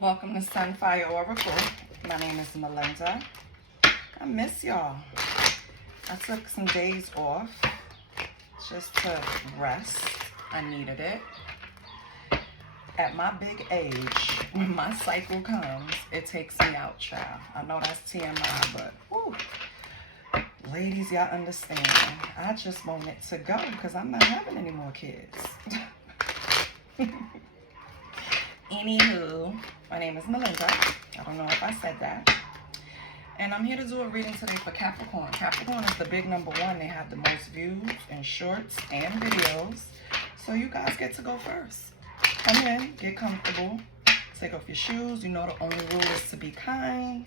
Welcome to Sunfire Oracle. My name is Melinda. I miss y'all. I took some days off just to rest. I needed it. At my big age, when my cycle comes, it takes me out, child. I know that's TMI, but whew. Ladies, y'all understand. I just want it to go because I'm not having any more kids. Anywho, my name is Melinda. I don't know if I said that. And I'm here to do a reading today for Capricorn. Capricorn is the big number one. They have the most views in shorts and videos. So you guys get to go first. Come in, get comfortable, take off your shoes. You know the only rule is to be kind.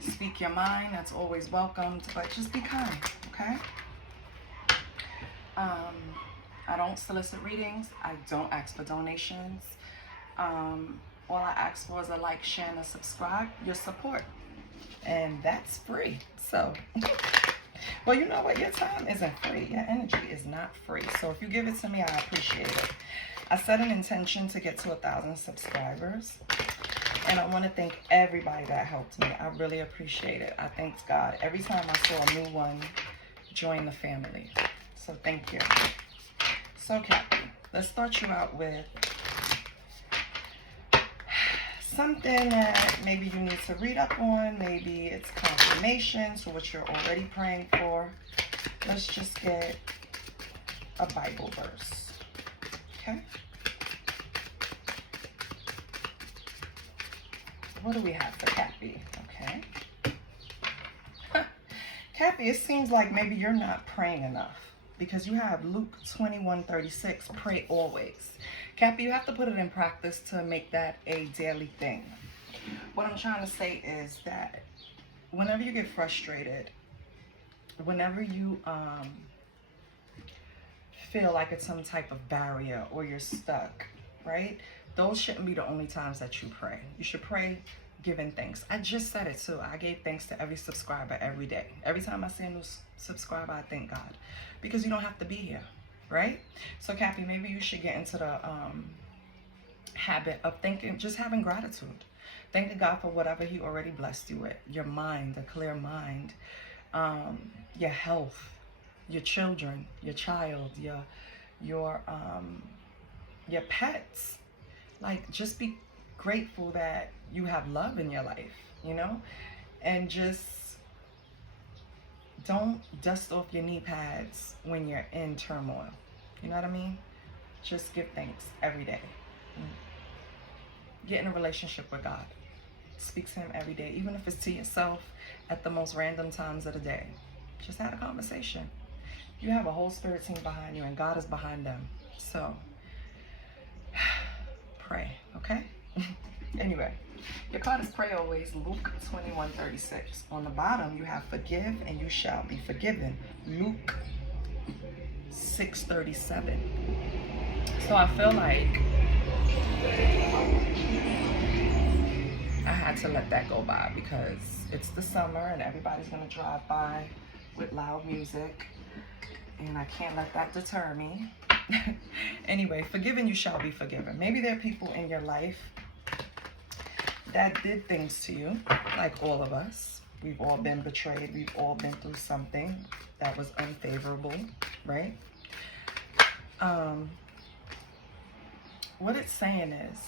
Speak your mind, that's always welcomed, but just be kind, okay? I don't solicit readings. I don't ask for donations. All I ask for is a like, share, and a subscribe, your support. And that's free. So, well, you know what? Your time isn't free. Your energy is not free. So if you give it to me, I appreciate it. I set an intention to get to 1,000 subscribers. And I want to thank everybody that helped me. I really appreciate it. I thanked God every time I saw a new one join the family. So thank you. So Cappy, let's start you out with something that maybe you need to read up on. Maybe it's confirmation to what you're already praying for. Let's just get a Bible verse. Okay? What do we have for Cappy? Okay. Cappy, it seems like maybe you're not praying enough because you have Luke 21:36, pray always. Cappy, you have to put it in practice to make that a daily thing. What I'm trying to say is that whenever you get frustrated, whenever you feel like it's some type of barrier or you're stuck, right? Those shouldn't be the only times that you pray. You should pray giving thanks. I just said it too. I gave thanks to every subscriber every day. Every time I see a new subscriber, I thank God. Because you don't have to be here, right? So Cappy, maybe you should get into the habit of thinking, just having gratitude. Thanking God for whatever He already blessed you with. Your mind, a clear mind, your health, your children, your child, your pets. Like, just be grateful that you have love in your life, you know? And just don't dust off your knee pads when you're in turmoil. You know what I mean? Just give thanks every day. Get in a relationship with God. Speak to Him every day, even if it's to yourself at the most random times of the day. Just have a conversation. You have a whole spirit team behind you, and God is behind them. So, pray, okay? Anyway, your card is pray always, Luke 21:36. On the bottom, you have forgive and you shall be forgiven, Luke 6:37. So I feel like I had to let that go by because it's the summer and everybody's going to drive by with loud music. And I can't let that deter me. Anyway, forgiven you shall be forgiven. Maybe there are people in your life that did things to you, like all of us. We've all been betrayed. We've all been through something that was unfavorable, right? What it's saying is,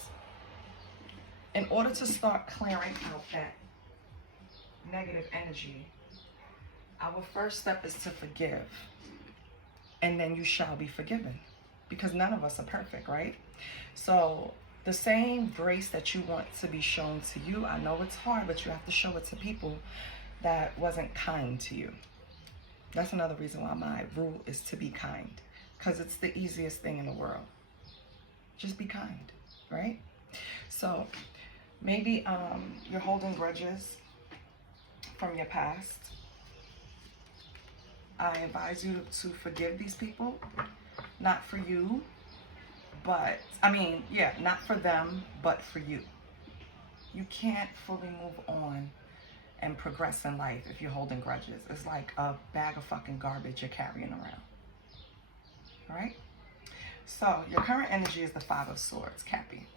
in order to start clearing out that negative energy, our first step is to forgive. And then you shall be forgiven. Because none of us are perfect, right? So the same grace that you want to be shown to you, I know it's hard, but you have to show it to people that wasn't kind to you. That's another reason why my rule is to be kind. Because it's the easiest thing in the world. Just be kind, right? So maybe you're holding grudges from your past. I advise you to forgive these people, not for you, but, not for them, but for you. You can't fully move on and progress in life if you're holding grudges. It's like a bag of fucking garbage you're carrying around. All right? So your current energy is the Five of Swords, Cappy.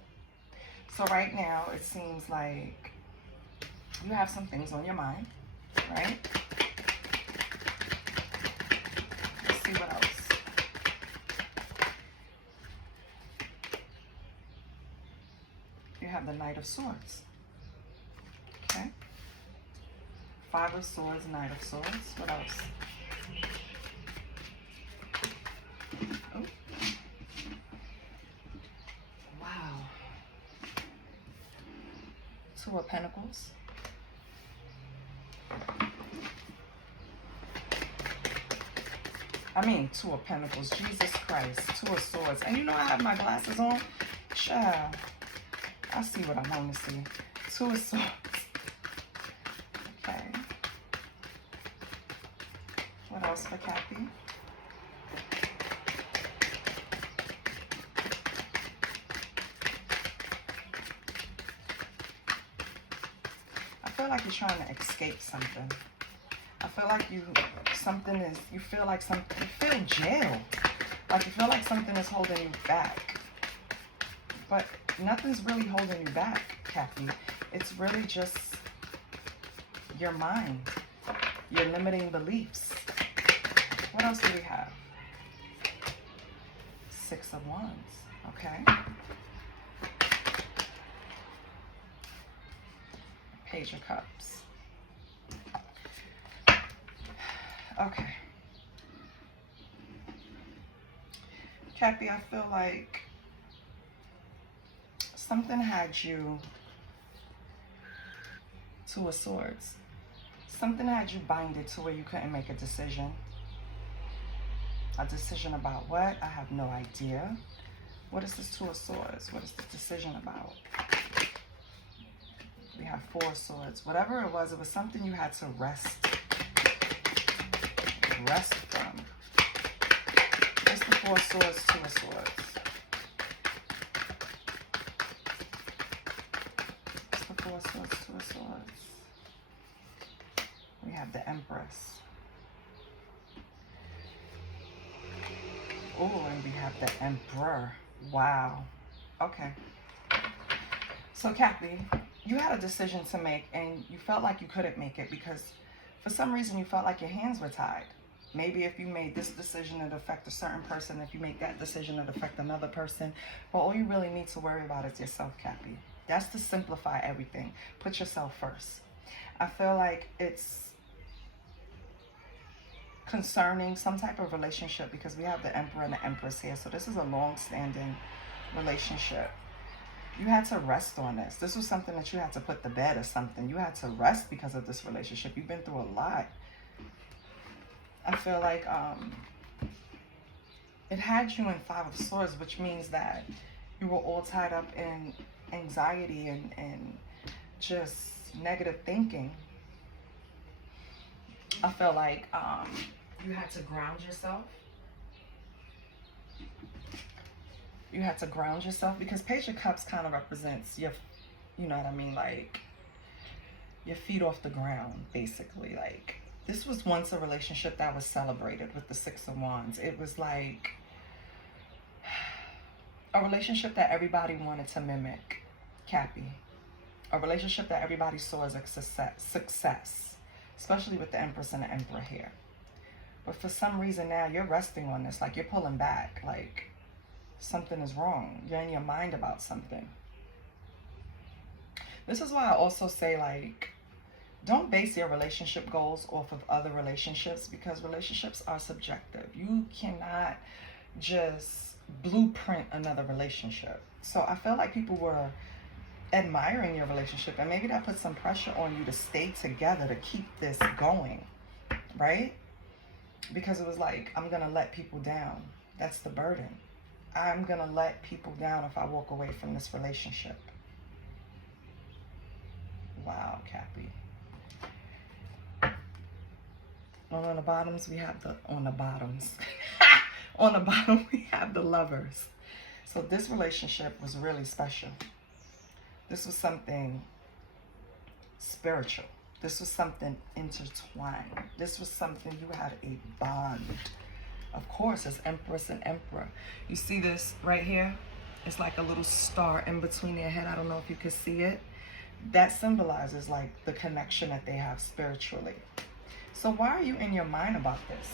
So right now, it seems like you have some things on your mind, right? Let's see what else. You have the Knight of Swords. Okay. Five of Swords, Knight of Swords. What else? Oh. Wow. Two of Pentacles. I mean, Two of Pentacles. Jesus Christ. Two of Swords. And you know I have my glasses on? Child. I see what I want to see. Two of Swords. Okay. What else for Cappy? I feel like you're trying to escape something. I feel like you feel jail. Like you feel like something is holding you back. But nothing's really holding you back, Cappy. It's really just your mind, your limiting beliefs. What else do we have? Six of Wands. Okay. Page of Cups. Okay. Cappy, I feel like something had you, Two of Swords. Something had you binded to where you couldn't make a decision. A decision about what? I have no idea. What is this Two of Swords? What is this decision about? We have Four of Swords. Whatever it was something you had to rest from. What's the Four of Swords, Two of Swords? What's the Four of Swords, Two of Swords? We have the Empress. Oh, and we have the Emperor. Wow. Okay. So, Cappy, you had a decision to make and you felt like you couldn't make it because for some reason you felt like your hands were tied. Maybe if you made this decision, it'd affect a certain person. If you make that decision, it'd affect another person. But all you really need to worry about is yourself, Cappy. That's to simplify everything. Put yourself first. I feel like it's concerning some type of relationship because we have the Emperor and the Empress here. So this is a long-standing relationship. You had to rest on this. This was something that you had to put to bed or something. You had to rest because of this relationship. You've been through a lot. I feel like it had you in Five of Swords, which means that you were all tied up in anxiety and just negative thinking. I feel like you had to ground yourself. You had to ground yourself because Page of Cups kind of represents your, you know what I mean, like your feet off the ground, basically. Like this was once a relationship that was celebrated with the Six of Wands. It was like a relationship that everybody wanted to mimic, Cappy. A relationship that everybody saw as a success, especially with the Empress and the Emperor here. But for some reason now you're resting on this, like you're pulling back, like something is wrong. You're in your mind about something. This is why I also say, like, don't base your relationship goals off of other relationships because relationships are subjective. You cannot just blueprint another relationship. So I feel like people were admiring your relationship and maybe that put some pressure on you to stay together, to keep this going, right? Because it was like, I'm going to let people down. That's the burden. I'm going to let people down if I walk away from this relationship. Wow, Cappy. On the bottoms, we have on the bottom, we have the Lovers. So this relationship was really special. This was something spiritual. This was something intertwined. This was something you had a bond. Of course, as Empress and Emperor. You see this right here? It's like a little star in between their head. I don't know if you can see it. That symbolizes like the connection that they have spiritually. So why are you in your mind about this?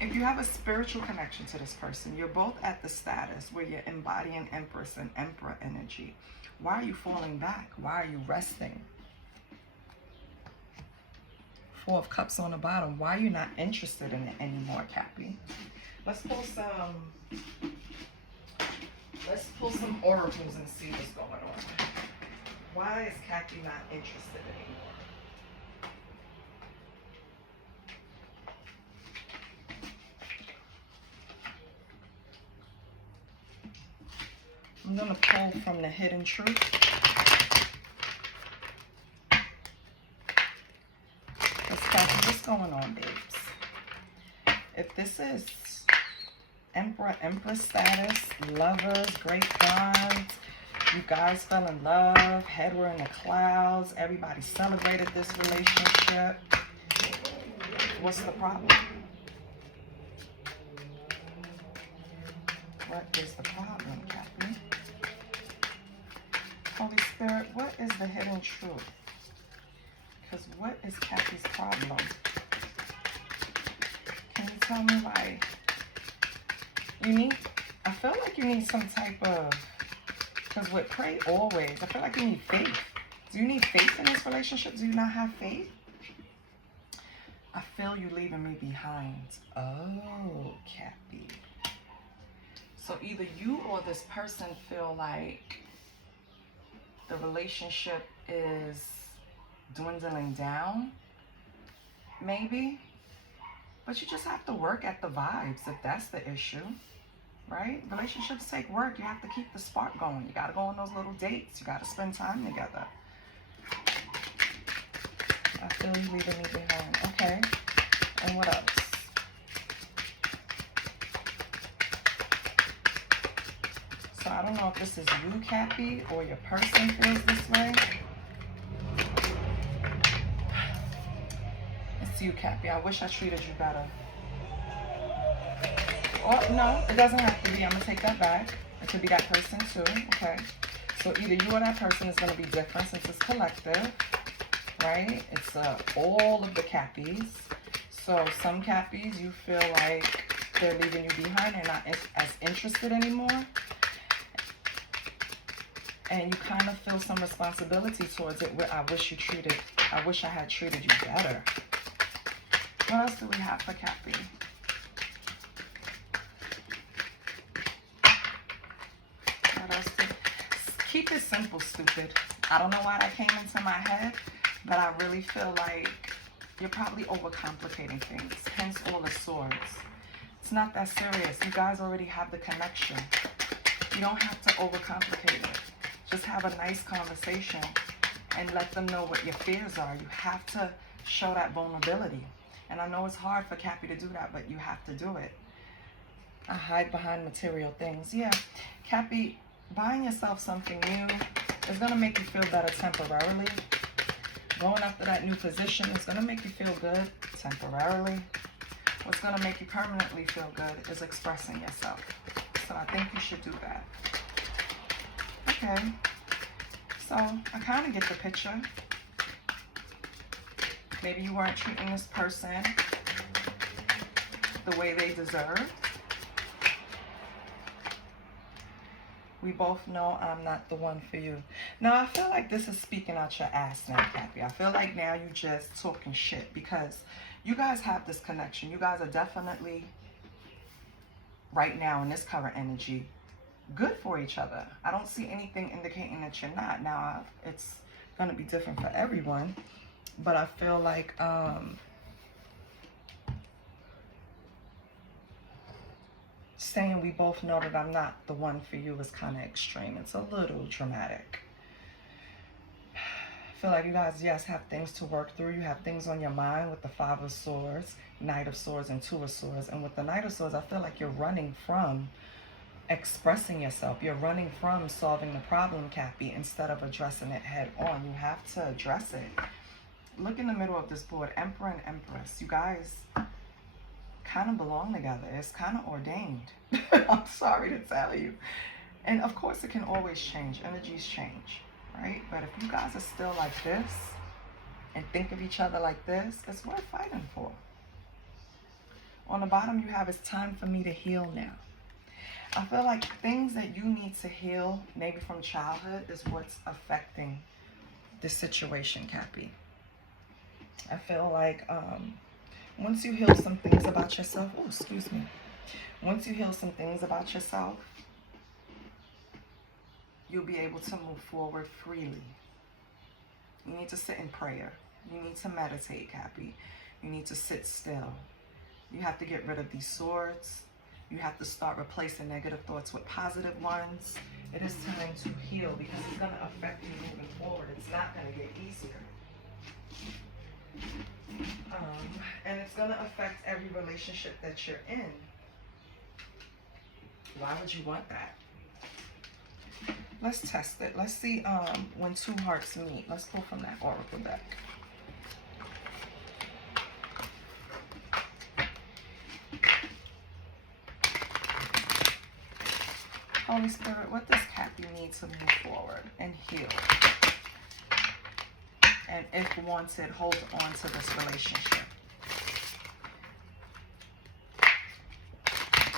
If you have a spiritual connection to this person, you're both at the status where you're embodying Empress and Emperor energy. Why are you falling back? Why are you resting? Four of Cups on the bottom. Why are you not interested in it anymore, Cappy? Let's pull some oracles and see what's going on. Why is Cappy not interested anymore? I'm going to pull from the Hidden Truth. Let's Cappy, what's going on, babes? If this is Emperor, Empress status, lovers, great bonds, you guys fell in love, head were in the clouds, everybody celebrated this relationship, what's the problem? What is the problem, Cappy? Holy Spirit, what is the hidden truth? Because what is Cappy's problem? Can you tell me, like, I feel like you need some type of, because with pray always, I feel like you need faith. Do you need faith in this relationship? Do you not have faith? I feel you leaving me behind. Oh, Cappy. So either you or this person feel like the relationship is dwindling down, maybe. But you just have to work at the vibes if that's the issue, right? Relationships take work. You have to keep the spark going. You got to go on those little dates. You got to spend time together. I feel you leaving me behind. Okay. And what else? So I don't know if this is you, Cappy, or your person feels this way. It's you, Cappy. I wish I treated you better. Oh, no, it doesn't have to be. I'm going to take that back. It could be that person too, okay? So either you or that person is going to be different since it's collective, right? It's all of the Cappies. So some Cappies, you feel like they're leaving you behind. They're not as interested anymore. And you kind of feel some responsibility towards it where I wish I had treated you better. What else do we have for Cappy? What else? Keep it simple, stupid. I don't know why that came into my head, but I really feel like you're probably overcomplicating things. Hence all the swords. It's not that serious. You guys already have the connection. You don't have to overcomplicate it. Just have a nice conversation and let them know what your fears are. You have to show that vulnerability. And I know it's hard for Cappy to do that, but you have to do it. I hide behind material things. Yeah, Cappy, buying yourself something new is going to make you feel better temporarily. Going after that new position is going to make you feel good temporarily. What's going to make you permanently feel good is expressing yourself. So I think you should do that. Okay, so I kind of get the picture. Maybe you weren't treating this person the way they deserve. We both know I'm not the one for you. Now, I feel like this is speaking out your ass now, Cappy. I feel like now you're just talking shit because you guys have this connection. You guys are definitely, right now in this current energy, good for each other. I don't see anything indicating that you're not. Now, it's going to be different for everyone, but I feel like saying we both know that I'm not the one for you is kind of extreme. It's a little dramatic. I feel like you guys, yes, have things to work through. You have things on your mind with the Five of Swords, Knight of Swords, and Two of Swords. And with the Knight of Swords, I feel like you're running from expressing yourself. You're running from solving the problem, Cappy, instead of addressing it head on. You have to address it. Look in the middle of this board, Emperor and Empress. You guys kind of belong together. It's kind of ordained. I'm sorry to tell you. And of course, it can always change. Energies change, right? But if you guys are still like this and think of each other like this, it's worth fighting for. On the bottom, you have, it's time for me to heal now. I feel like things that you need to heal, maybe from childhood, is what's affecting this situation, Cappy. I feel like once you heal some things about yourself, oh, excuse me. Once you heal some things about yourself, you'll be able to move forward freely. You need to sit in prayer. You need to meditate, Cappy. You need to sit still. You have to get rid of these swords. You have to start replacing negative thoughts with positive ones. It is time to heal because it's going to affect you moving forward. It's not going to get easier. And it's going to affect every relationship that you're in. Why would you want that? Let's test it. Let's see when two hearts meet. Let's pull from that oracle deck. Holy Spirit, what does Cappy need to move forward and heal? And if wanted, hold on to this relationship.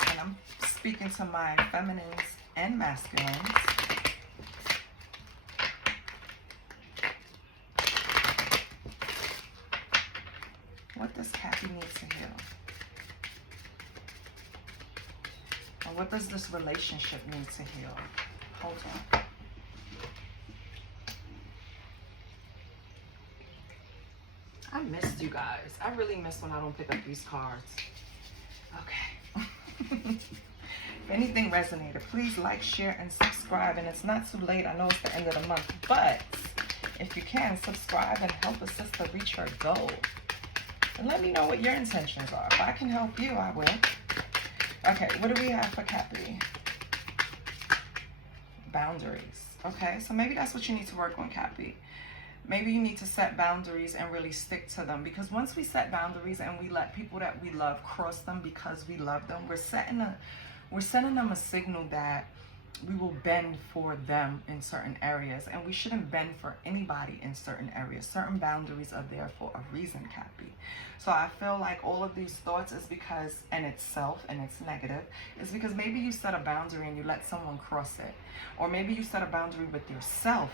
And I'm speaking to my feminines and masculines. What does Cappy need to heal? Or what does this relationship need to heal? Hold on. I missed you guys. I really miss when I don't pick up these cards. Okay. If anything resonated, please like, share, and subscribe. And it's not too late. I know it's the end of the month. But if you can, subscribe and help a sister reach her goal. And let me know what your intentions are. If I can help you, I will. Okay, what do we have for Cappy? Boundaries. Okay, so maybe that's what you need to work on, Cappy. Maybe you need to set boundaries and really stick to them. Because once we set boundaries and we let people that we love cross them because we love them, we're sending them a signal that we will bend for them in certain areas. And we shouldn't bend for anybody in certain areas. Certain boundaries are there for a reason, Cappy. So I feel like all of these thoughts is because, and it's self and it's negative, is because maybe you set a boundary and you let someone cross it. Or maybe you set a boundary with yourself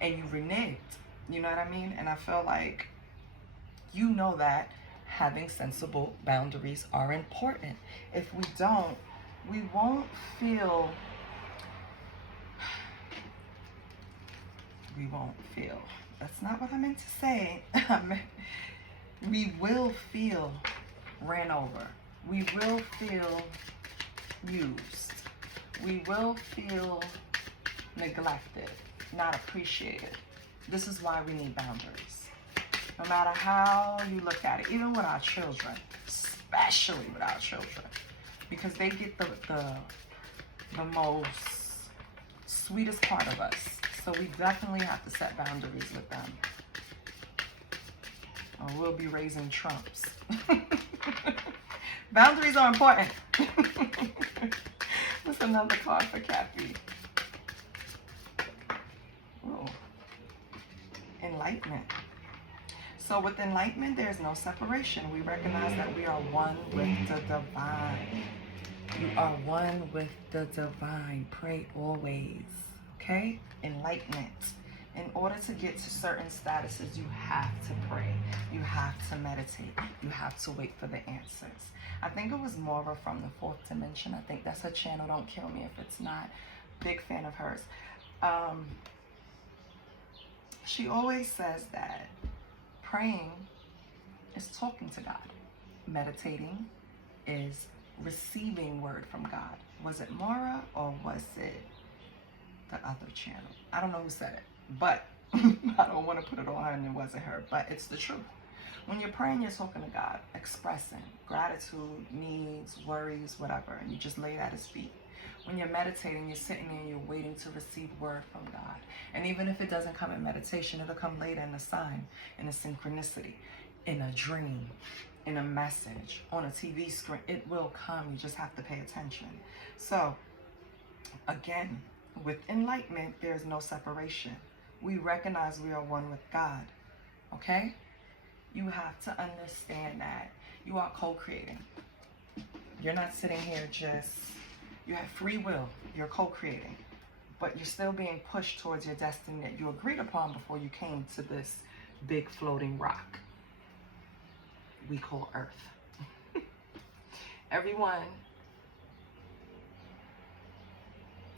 and you reneged. You know what I mean? And I feel like you know that having sensible boundaries are important. If we don't, we won't feel... We won't feel. That's not what I meant to say. We will feel ran over. We will feel used. We will feel neglected, not appreciated. This is why we need boundaries. No matter how you look at it, even with our children, especially with our children, because they get the most sweetest part of us. So we definitely have to set boundaries with them. Or we'll be raising trumps. Boundaries are important. What's another card for Cappy? Oh, enlightenment. So with enlightenment, there's no separation. We recognize that we are one with the divine. You are one with the divine. Pray always. Okay? Enlightenment. In order to get to certain statuses, you have to pray. You have to meditate. You have to wait for the answers. I think it was Maura from the fourth dimension. I think that's her channel. Don't kill me if it's not. Big fan of hers. She always says that praying is talking to God. Meditating is receiving word from God. Was it Maura or was it the other channel? I don't know who said it, but I don't want to put it on her and it wasn't her, but it's the truth. When you're praying, you're talking to God, expressing gratitude, needs, worries, whatever, and you just lay it at his feet. When you're meditating, you're sitting there and you're waiting to receive word from God. And even if it doesn't come in meditation, it'll come later in a sign, in a synchronicity, in a dream, in a message, on a TV screen. It will come. You just have to pay attention. So Again, with enlightenment, there's no separation. We recognize we are one with God. Okay? You have to understand that you are co-creating. You're not sitting here you have free will. You're co-creating. But you're still being pushed towards your destiny that you agreed upon before you came to this big floating rock we call Earth. Everyone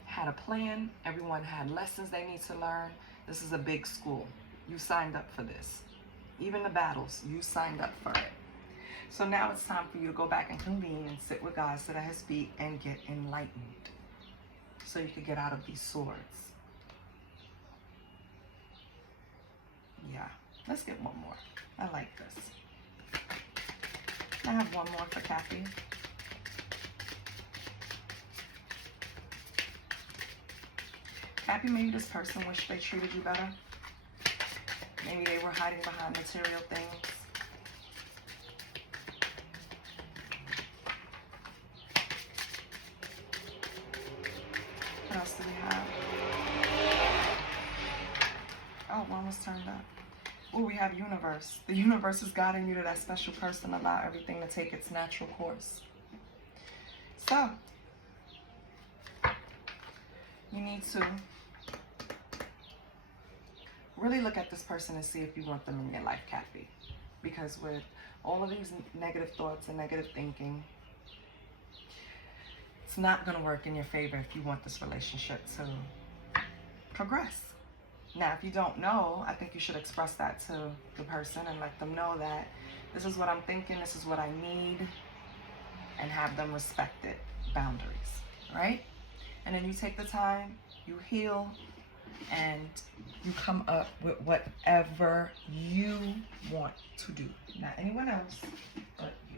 had a plan. Everyone had lessons they need to learn. This is a big school. You signed up for this. Even the battles, you signed up for it. So now it's time for you to go back and convene and sit with God, sit at his feet, and get enlightened so you can get out of these swords. Yeah, let's get one more. I like this. I have one more for Cappy. Cappy, maybe this person wished they treated you better. Maybe they were hiding behind material things. What else do we have? Oh, one was turned up. Oh, we have universe. The universe is guiding you to that special person. Allow everything to take its natural course. So, you need to really look at this person and see if you want them in your life, Cappy. Because with all of these negative thoughts and negative thinking, it's not going to work in your favor if you want this relationship to progress. Now, if you don't know, I think you should express that to the person and let them know that this is what I'm thinking, this is what I need, and have them respect it. Boundaries, right? And then you take the time, you heal, and you come up with whatever you want to do. Not anyone else, but you.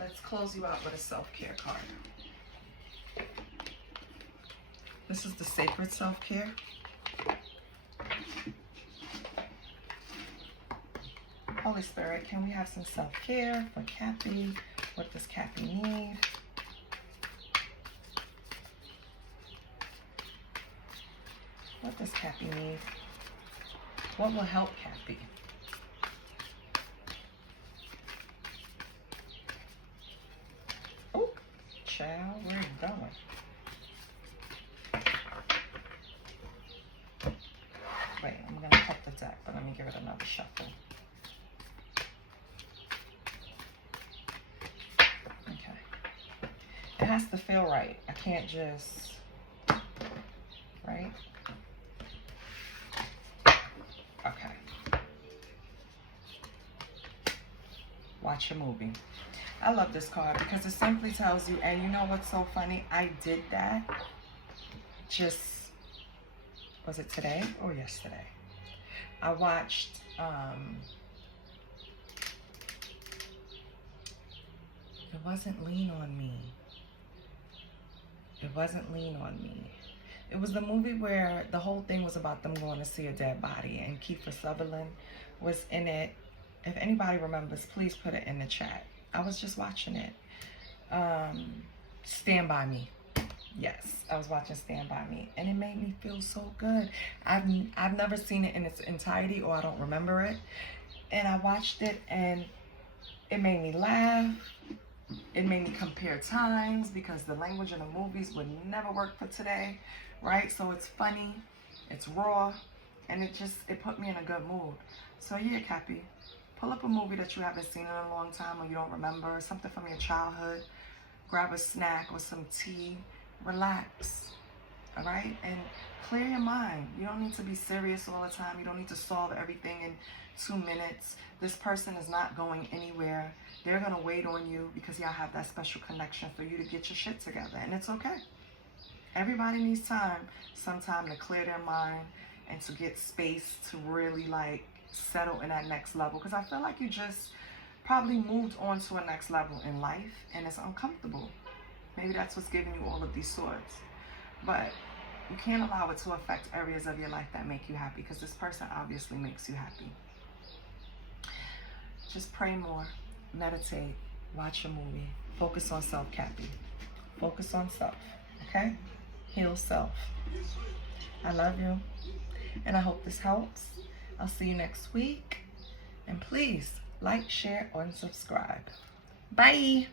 Let's close you out with a self-care card. This is the sacred self-care. Holy Spirit, can we have some self-care for Cappy? What does Cappy need? What does Cappy need? What will help Cappy? Oh, child, where are you going? Wait, I'm going to cut the deck, but let me give it another shuffle. It has to feel right. I can't just, right? Okay. Watch a movie. I love this card because it simply tells you, and you know what's so funny? I did that was it today or yesterday? I watched, it wasn't Lean on Me. It wasn't Lean on Me. It was the movie where the whole thing was about them going to see a dead body, and Kiefer Sutherland was in it. If anybody remembers, please put it in the chat. I was just watching it. Stand By Me. Yes, I was watching Stand By Me, and it made me feel so good. I've never seen it in its entirety, or I don't remember it. And I watched it, and it made me laugh. It made me compare times because the language in the movies would never work for today, right? So it's funny, it's raw, and it put me in a good mood. So yeah, Cappy, pull up a movie that you haven't seen in a long time or you don't remember, something from your childhood. Grab a snack or some tea, relax, all right? And clear your mind. You don't need to be serious all the time. You don't need to solve everything in 2 minutes. This person is not going anywhere. They're going to wait on you because y'all have that special connection for you to get your shit together. And it's okay. Everybody needs some time to clear their mind and to get space to really like settle in that next level. Because I feel like you just probably moved on to a next level in life and it's uncomfortable. Maybe that's what's giving you all of these swords. But you can't allow it to affect areas of your life that make you happy because this person obviously makes you happy. Just pray more. meditate, watch a movie. Focus on self, Cappy. Focus on self, okay? Heal self. I love you, and I hope this helps. I'll see you next week. And please like, share, and subscribe. Bye.